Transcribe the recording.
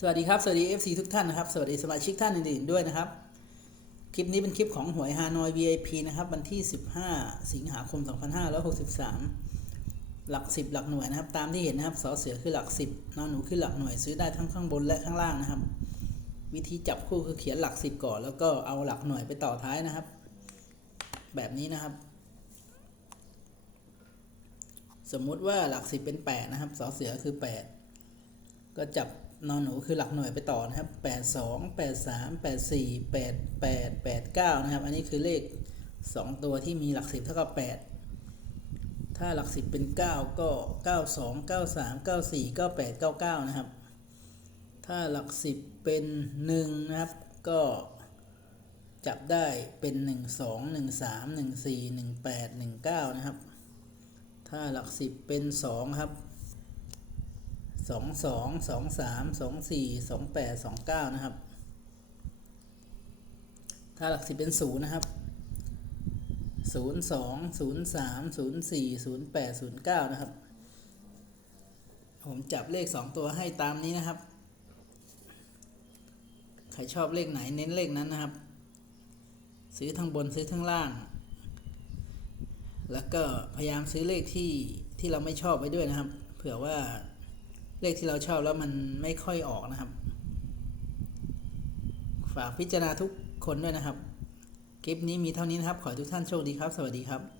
สวัสดีครับ สวัสดี FC ทุกท่านนะครับ สวัสดีสมาชิกท่านอื่นๆด้วยนะครับ คลิปนี้เป็นคลิปของหวยฮานอย VIP นะครับ วันที่ 15 สิงหาคม 2563 หลัก 10 หลักหน่วยนะครับ ตามที่เห็นนะครับสอเสือคือหลัก 10นอนหนูคือหลักหน่วยซื้อได้ทั้งข้างบนและข้างล่างนะครับ วิธีจับคู่คือเขียนหลัก 10 ก่อน แล้วก็เอาหลักหน่วยไปต่อท้ายนะครับ แบบนี้นะครับ สมมุติว่าหลัก 10 เป็น 8 นะครับสอเสือคือ 8 ก็จับ นอนหนูคือหลักหน่วยไปต่อนะครับ 82 83 84 88 89 นะครับ อันนี้คือเลข 2 ตัวที่มีหลัก 10 เท่ากับ 8 ถ้าหลัก 10 เป็น 9 ก็ 92 93 94 98 99 นะครับ ถ้าหลัก 10 เป็น 1 นะครับ ก็จับได้เป็น 12 13 14 18 19 นะครับ ถ้าหลัก 10 เป็น 2 ครับ สองสองสองสามสองสี่สองแปดสองเก้านะครับ ถ้าหลักสิบเป็นศูนย์นะครับศูนย์สองศูนย์สามศูนย์สี่ศูนย์แปดศูนย์เก้านะครับ ผมจับเลขสองตัวให้ตามนี้นะครับ ใครชอบเลขไหนเน้นเลขนั้นนะครับ ซื้อทั้งบนซื้อทั้งล่าง แล้วก็พยายามซื้อเลขที่ที่เราไม่ชอบไว้ด้วยนะครับ เผื่อว่า เลขที่เราชอบแล้วมันไม่ค่อยออกนะครับ ฝากพิจารณาทุกคนด้วยนะครับ คลิปนี้มีเท่านี้นะครับ ขอทุกท่านโชคดีครับ สวัสดีครับ